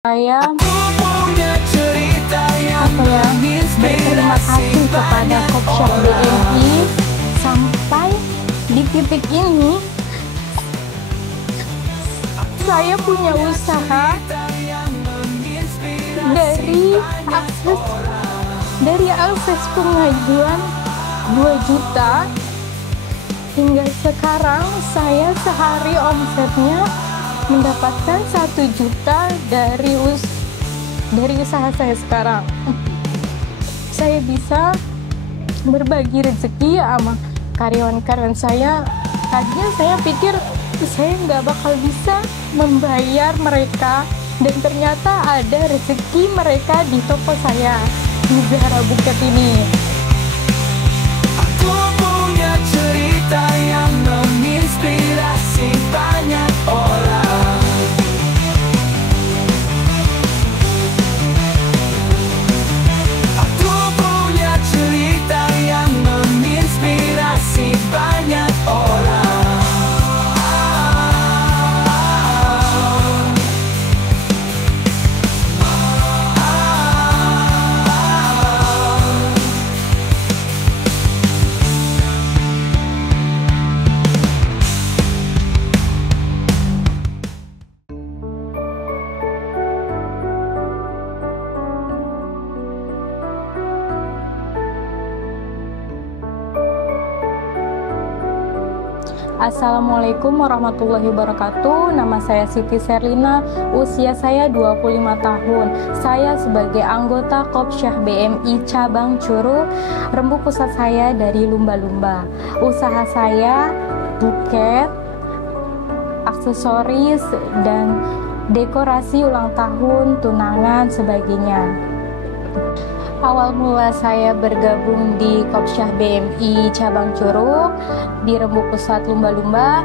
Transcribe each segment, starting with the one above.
Saya berterima kasih kepada Kopsyah BMI sampai di titik ini saya punya usaha dari akses pengajuan 2 juta hingga sekarang saya sehari omsetnya mendapatkan 1 juta dari usaha saya sekarang. Saya bisa berbagi rezeki sama karyawan-karyawan saya. Tadinya saya pikir saya nggak bakal bisa membayar mereka, dan ternyata ada rezeki mereka di toko saya di Zahra Buket ini. Aku punya cerita yang menginspirasi banyak orang. Aku punya cerita yang menginspirasi banyak orang. Assalamualaikum warahmatullahi wabarakatuh. Nama saya Siti Serlina, usia saya 25 tahun. Saya sebagai anggota Kopsyah BMI Cabang Curug, rembuk pusat saya dari lumba-lumba. Usaha saya buket, aksesoris, dan dekorasi ulang tahun, tunangan, sebagainya. Awal mula saya bergabung di Kopsyah BMI Cabang Curug di Rembuk Pusat Lumba-Lumba,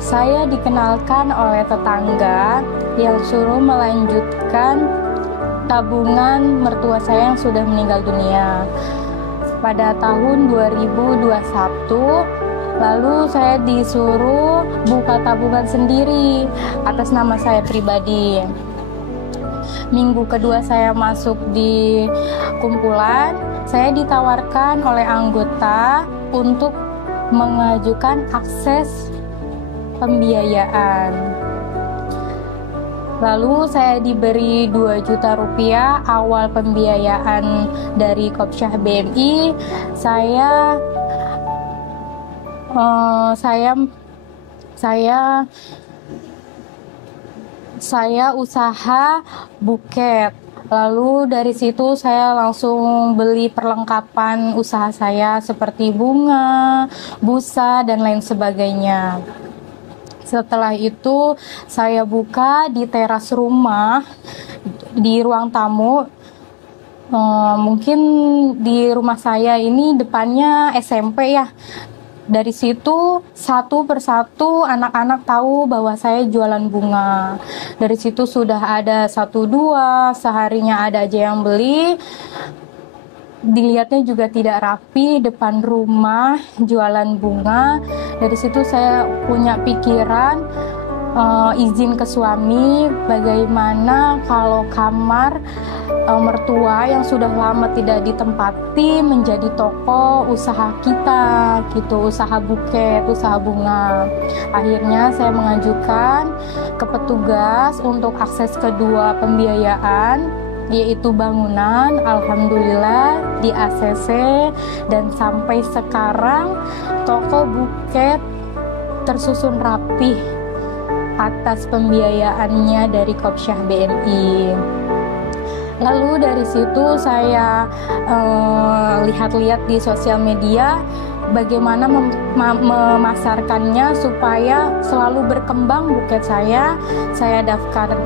saya dikenalkan oleh tetangga yang suruh melanjutkan tabungan mertua saya yang sudah meninggal dunia pada tahun 2021. Lalu saya disuruh buka tabungan sendiri atas nama saya pribadi. Minggu kedua saya masuk di kumpulan, saya ditawarkan oleh anggota untuk mengajukan akses pembiayaan. Lalu saya diberi 2 juta rupiah awal pembiayaan dari Kopsyah BMI. Saya usaha buket. Lalu dari situ saya langsung beli perlengkapan usaha saya seperti bunga, busa, dan lain sebagainya. Setelah itu saya buka di teras rumah, di ruang tamu. Mungkin di rumah saya ini depannya SMP ya. Dari situ satu persatu anak-anak tahu bahwa saya jualan bunga. Dari situ sudah ada 1-2, seharinya ada aja yang beli. Dilihatnya juga tidak rapi depan rumah jualan bunga. Dari situ saya punya pikiran izin ke suami, bagaimana kalau kamar mertua yang sudah lama tidak ditempati menjadi toko usaha kita gitu, usaha buket, usaha bunga. Akhirnya saya mengajukan ke petugas untuk akses kedua pembiayaan, yaitu bangunan. Alhamdulillah di ACC, dan sampai sekarang toko buket tersusun rapih atas pembiayaannya dari Kopsyah BMI. Lalu dari situ saya lihat-lihat di sosial media bagaimana memasarkannya supaya selalu berkembang buket saya. Saya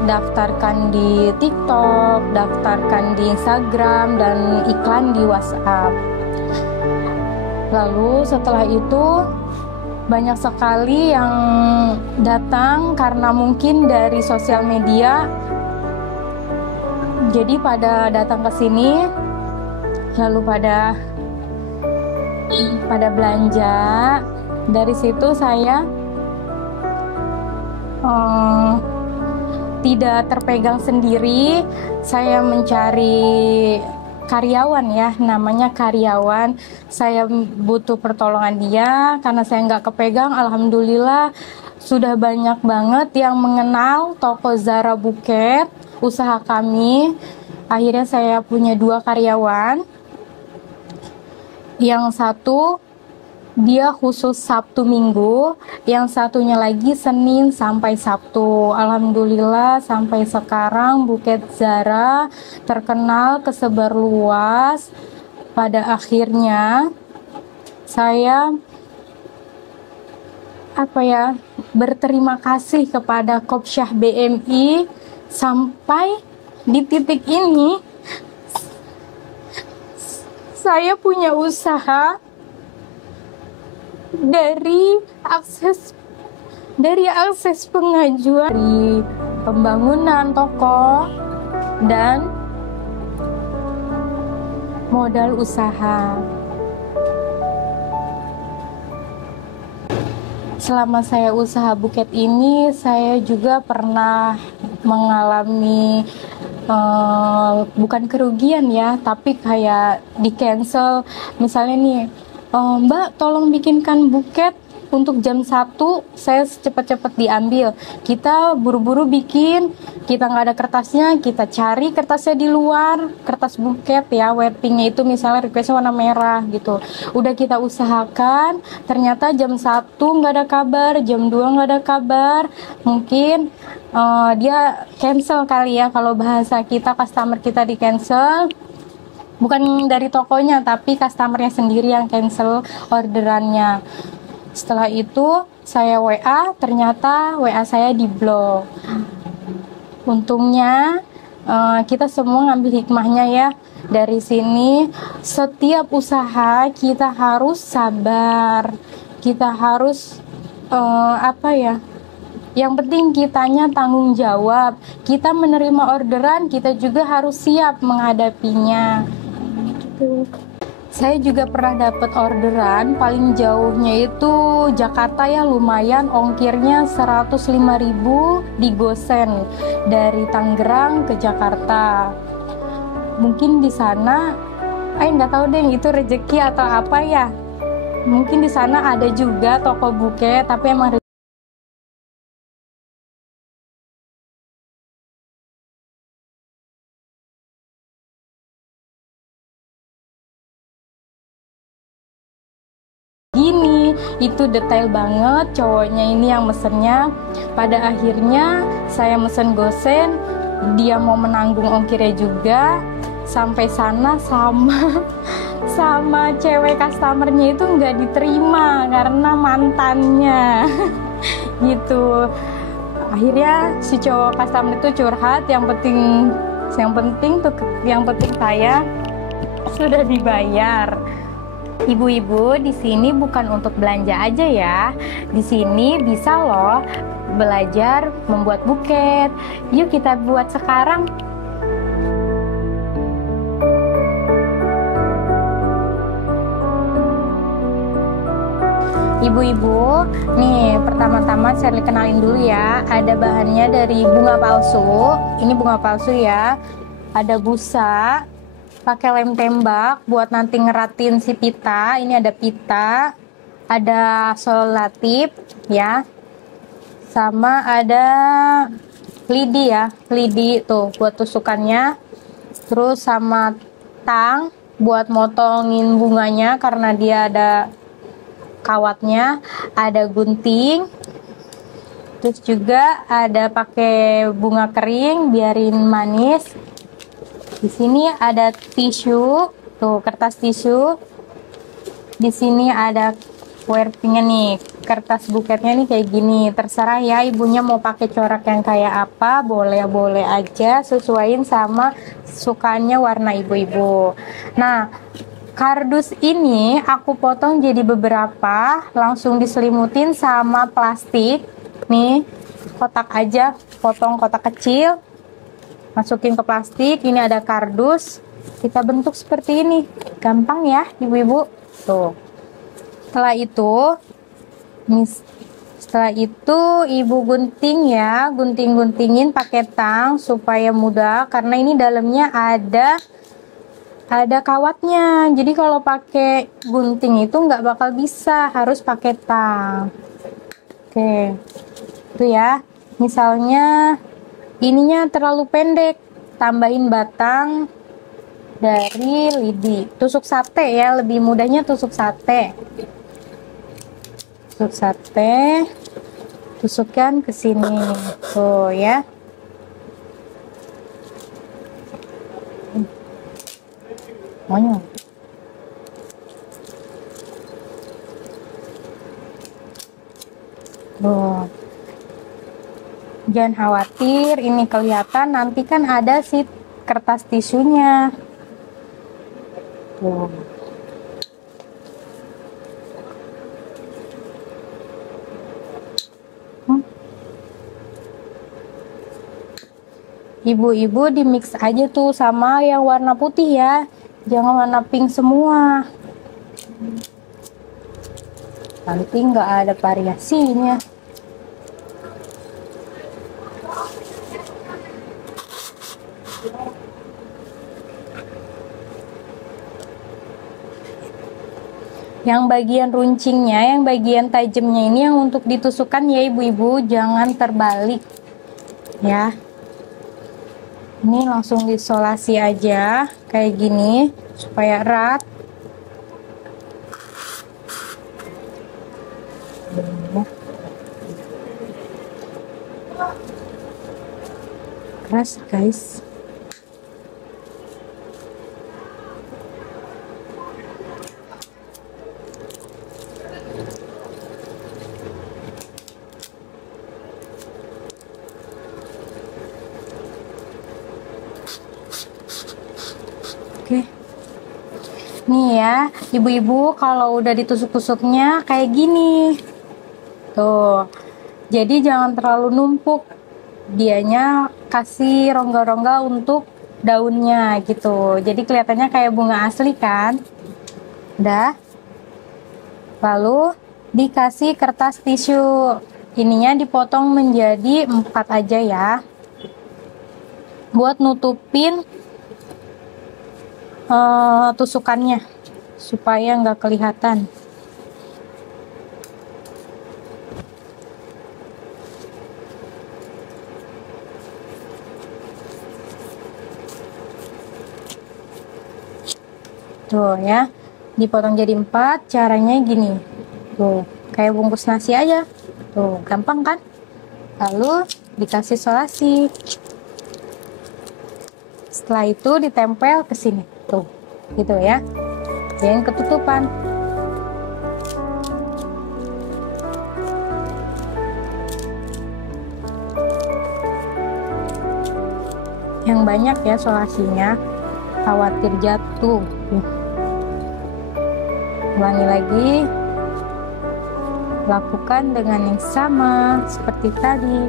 daftarkan di TikTok, daftarkan di Instagram, dan iklan di WhatsApp. Lalu setelah itu banyak sekali yang datang karena mungkin dari sosial media. Jadi pada datang ke sini, lalu pada belanja. Dari situ saya tidak terpegang sendiri, saya mencari karyawan ya, namanya karyawan. Saya butuh pertolongan dia karena saya nggak kepegang. Alhamdulillah sudah banyak banget yang mengenal toko Zara Buket, usaha kami. Akhirnya saya punya 2 karyawan. Yang satu dia khusus Sabtu Minggu, yang satunya lagi Senin sampai Sabtu. Alhamdulillah sampai sekarang Buket Zara terkenal, kesebar luas. Pada akhirnya saya berterima kasih kepada Kopsyah BMI sampai di titik ini saya punya usaha dari akses pengajuan, dari pembangunan toko dan modal usaha. Selama saya usaha buket ini, saya juga pernah mengalami bukan kerugian ya, tapi kayak di cancel. Misalnya nih, Mbak tolong bikinkan buket untuk jam 1, saya cepat-cepat diambil. Kita buru-buru bikin, kita nggak ada kertasnya, kita cari kertasnya di luar, kertas buket ya, weddingnya itu misalnya requestnya warna merah gitu. Udah kita usahakan, ternyata jam 1 nggak ada kabar, jam 2 nggak ada kabar, mungkin dia cancel kali ya, kalau bahasa kita, customer kita di cancel. Bukan dari tokonya, tapi customernya sendiri yang cancel orderannya. Setelah itu saya WA, ternyata WA saya diblok. Untungnya kita semua ngambil hikmahnya ya. Dari sini setiap usaha kita harus sabar. Kita harus yang penting kitanya tanggung jawab. Kita menerima orderan, kita juga harus siap menghadapinya. Saya juga pernah dapat orderan paling jauhnya itu Jakarta ya, lumayan, ongkirnya 105.000 di Gosen dari Tangerang ke Jakarta. Mungkin di sana nggak tahu deh itu rezeki atau apa ya. Mungkin di sana ada juga toko buket, tapi emang gini, itu detail banget. Cowoknya ini yang mesennya. Pada akhirnya saya mesen Gosen, dia mau menanggung ongkirnya juga. Sampai sana sama cewek customernya itu nggak diterima karena mantannya gitu. Akhirnya si cowok customer itu curhat, yang penting saya sudah dibayar. Ibu-ibu, di sini bukan untuk belanja aja ya. Di sini bisa loh belajar membuat buket. Yuk kita buat sekarang. Ibu-ibu, nih pertama-tama Shirley kenalin dulu ya. Ada bahannya dari bunga palsu. Ini bunga palsu ya. Ada busa, pakai lem tembak buat nanti ngeratin si pita. Ini ada pita, ada selotip ya, sama ada lidi ya, lidi tuh buat tusukannya. Terus sama tang buat motongin bunganya karena dia ada kawatnya, ada gunting. Terus juga ada pakai bunga kering biarin manis. Di sini ada tisu, tuh kertas tisu. Di sini ada warpingnya nih, kertas buketnya nih kayak gini. Terserah ya ibunya mau pakai corak yang kayak apa, boleh aja, sesuaiin sama sukanya warna ibu-ibu. Nah, kardus ini aku potong jadi beberapa, langsung diselimutin sama plastik. Nih, kotak aja, potong kotak kecil. Masukin ke plastik, ini ada kardus, kita bentuk seperti ini, gampang ya ibu-ibu. Tuh. Setelah itu Setelah itu ibu gunting ya, gunting-guntingin pakai tang supaya mudah karena ini dalamnya ada kawatnya. Jadi kalau pakai gunting itu nggak bakal bisa, harus pakai tang. Oke, itu ya. Misalnya ininya terlalu pendek, tambahin batang dari lidi. Tusuk sate ya, lebih mudahnya tusuk sate. Tusuk sate, tusukkan ke sini. Tuh ya. Monyong. Tuh. Jangan khawatir, ini kelihatan, nanti kan ada si kertas tisunya. Tuh. Ibu-ibu di mix aja tuh sama yang warna putih ya, jangan warna pink semua, nanti nggak ada variasinya. Yang bagian runcingnya, yang bagian tajamnya ini yang untuk ditusukkan ya ibu-ibu, jangan terbalik ya. Ini langsung disolasi aja kayak gini supaya erat. Keras guys. Oke. Nih ya, ibu-ibu kalau udah ditusuk-tusuknya kayak gini. Tuh. Jadi jangan terlalu numpuk. Dianya kasih rongga-rongga untuk daunnya gitu. Jadi kelihatannya kayak bunga asli kan? Udah. Lalu dikasih kertas tisu. Ininya dipotong menjadi 4 aja ya. Buat nutupin tusukannya supaya nggak kelihatan. Tuh ya, dipotong jadi 4, caranya gini. Tuh, kayak bungkus nasi aja. Tuh, gampang kan? Lalu dikasih solasi. Setelah itu ditempel ke sini. Tuh, gitu ya. Jangan ketutupan. Yang banyak ya solasinya, khawatir jatuh. Ulangi lagi. Lakukan dengan yang sama seperti tadi.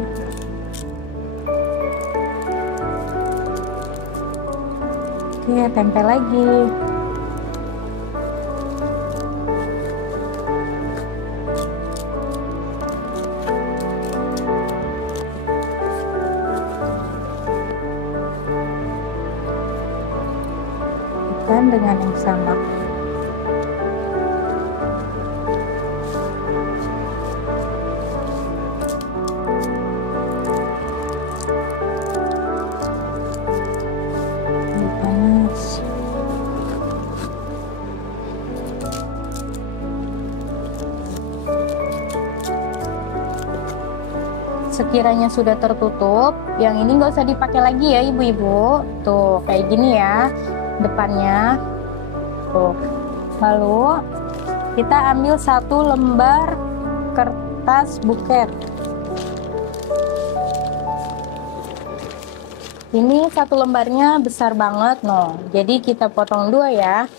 Oke, tempel lagi. Lakukan dengan yang sama. Sekiranya sudah tertutup, yang ini nggak usah dipakai lagi ya ibu-ibu. Tuh kayak gini ya depannya. Tuh. Lalu kita ambil 1 lembar kertas buket. Ini 1 lembarnya besar banget no, jadi kita potong 2 ya.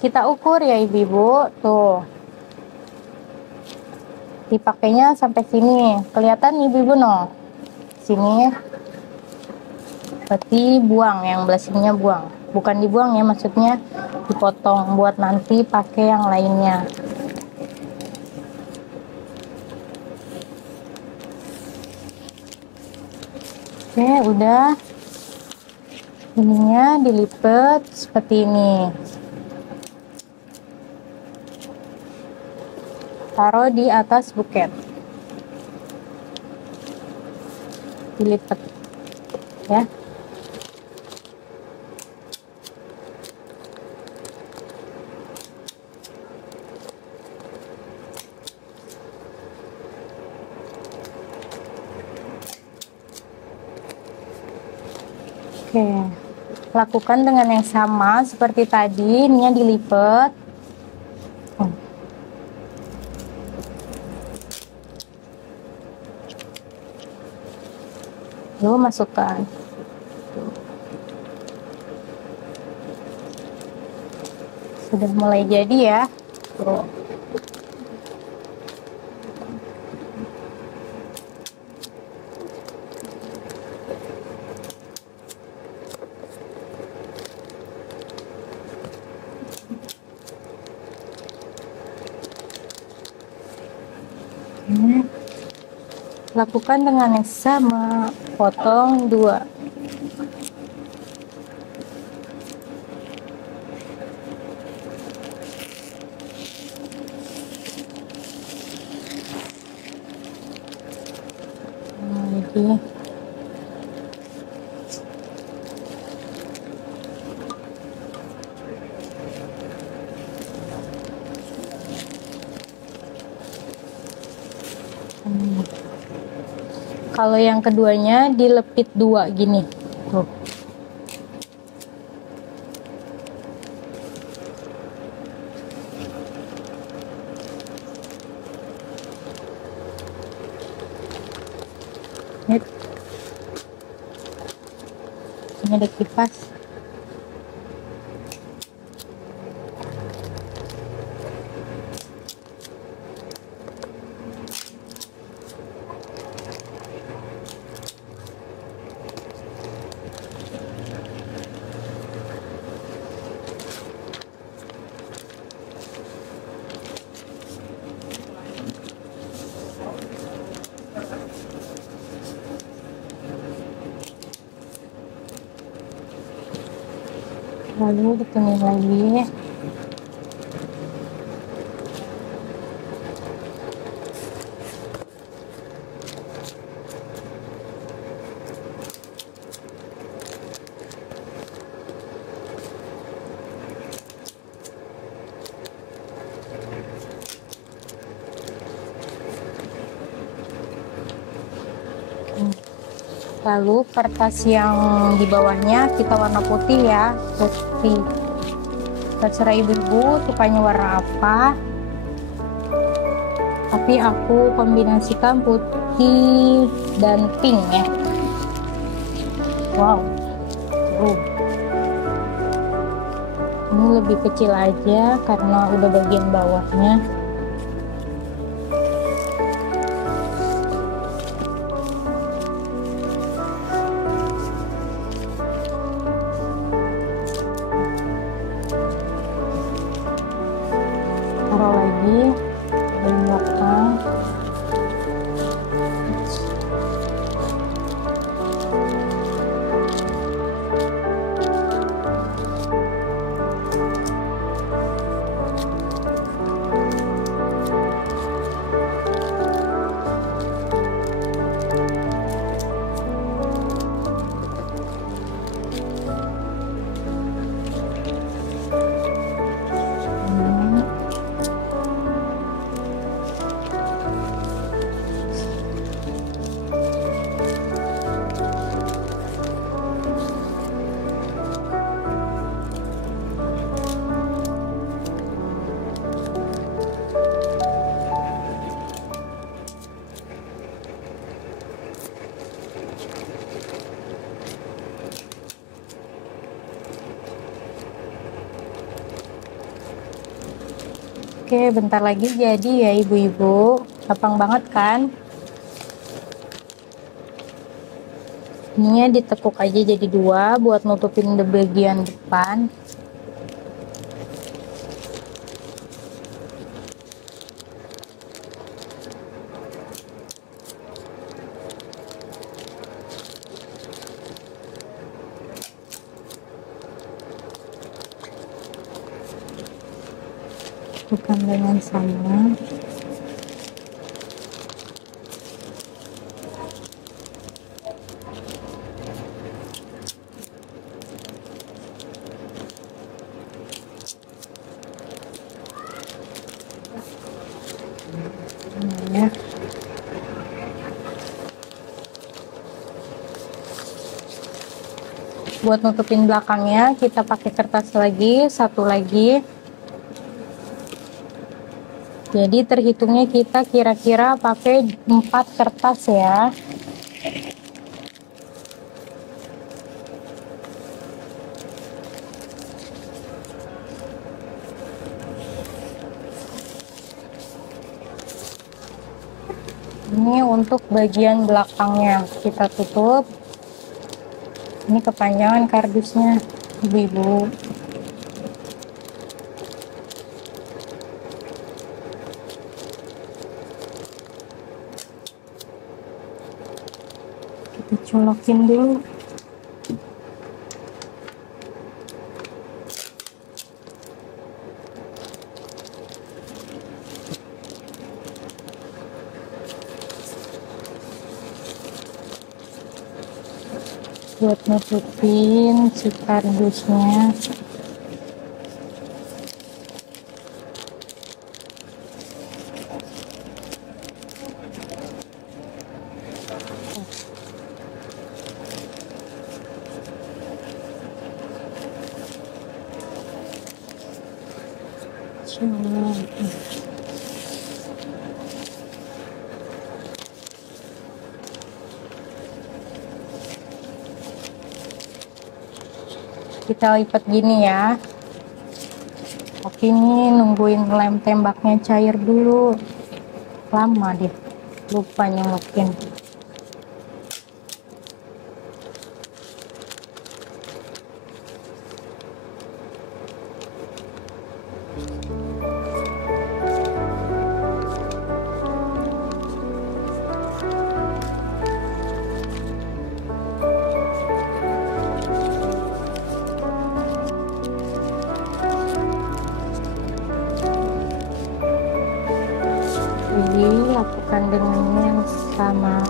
Kita ukur ya ibu-ibu, tuh. Dipakainya sampai sini. Kelihatan ibu-ibu no? Sini. Berarti buang, yang belah sininya buang. Bukan dibuang ya, maksudnya dipotong buat nanti pakai yang lainnya. Oke, udah. Ininya dilipat seperti ini. Taruh di atas buket. Dilipat. Ya. Oke, lakukan dengan yang sama seperti tadi, ininya dilipat. Lalu masukkan. Sudah mulai jadi ya. Tuh. Lakukan dengan yang sama, potong 2. Lagi. Kalau yang keduanya dilepit 2 gini. Tuh. Ini ada kipas. Lalu ditumis lagi. Lalu kertas yang di bawahnya kita warna putih ya, putih. Terserah ibu-ibu sukanya warna apa. Tapi aku kombinasikan putih dan pink ya. Wow. Ini lebih kecil aja karena udah bagian bawahnya. Taruh lagi di belakang. Oke, bentar lagi jadi ya ibu-ibu. gampang banget kan? Ininya ditekuk aja jadi dua buat nutupin di bagian depan. Bukan dengan sama. Ya. Buat nutupin belakangnya kita pakai kertas lagi, satu lagi. Jadi terhitungnya kita kira-kira pakai 4 kertas ya. Ini untuk bagian belakangnya kita tutup. Ini kepanjangan kardusnya, ibu-ibu. Kita colokin dulu. Buat nutupin si kardusnya. Kita lipat gini ya. Tapi ini nungguin lem tembaknya cair dulu. Lama deh, lupa nyolokin. Jadi lakukan dengan yang sama.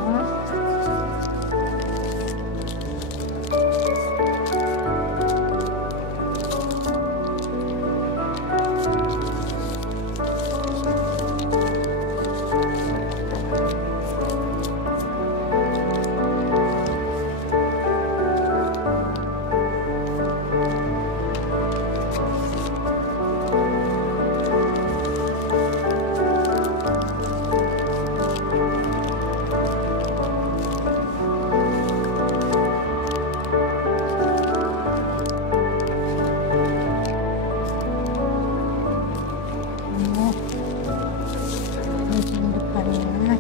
Bagian depannya.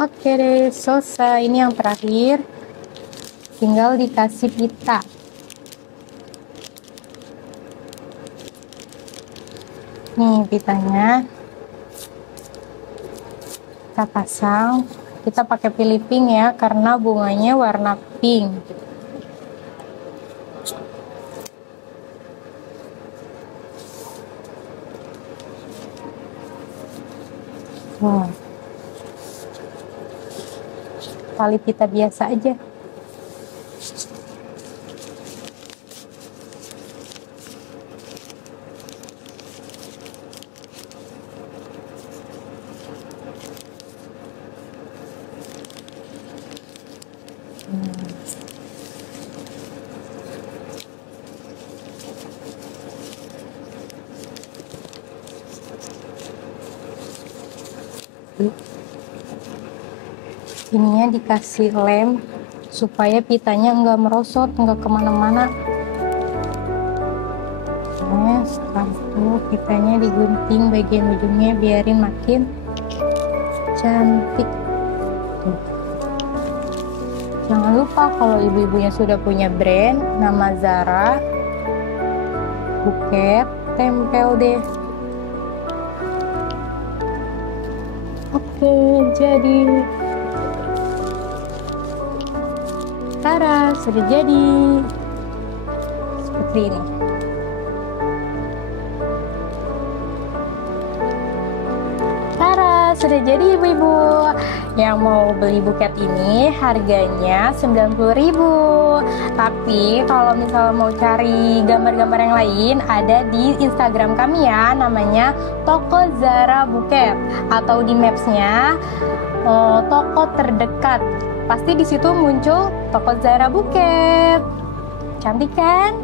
Oke deh, selesai. Ini yang terakhir. Tinggal dikasih pita. Nih pitanya. Kita pasang. Kita pakai pilih pink ya, karena bunganya warna pink. Tali pita biasa aja. gitu. Ininya dikasih lem supaya pitanya nggak merosot, nggak kemana-mana. Nah, setelah itu pitanya digunting bagian ujungnya, biarin makin cantik. Tuh. Jangan lupa kalau ibu-ibunya sudah punya brand nama Zara Buket, tempel deh. Oke, jadi Tara, sudah jadi seperti ini. Tara, sudah jadi ibu-ibu. Yang mau beli buket ini harganya 90.000. Tapi kalau misalnya mau cari gambar-gambar yang lain, ada di Instagram kami ya, namanya Toko Zara Buket, atau di Maps-nya toko terdekat. Pasti di situ muncul Toko Zara Buket. Cantik kan?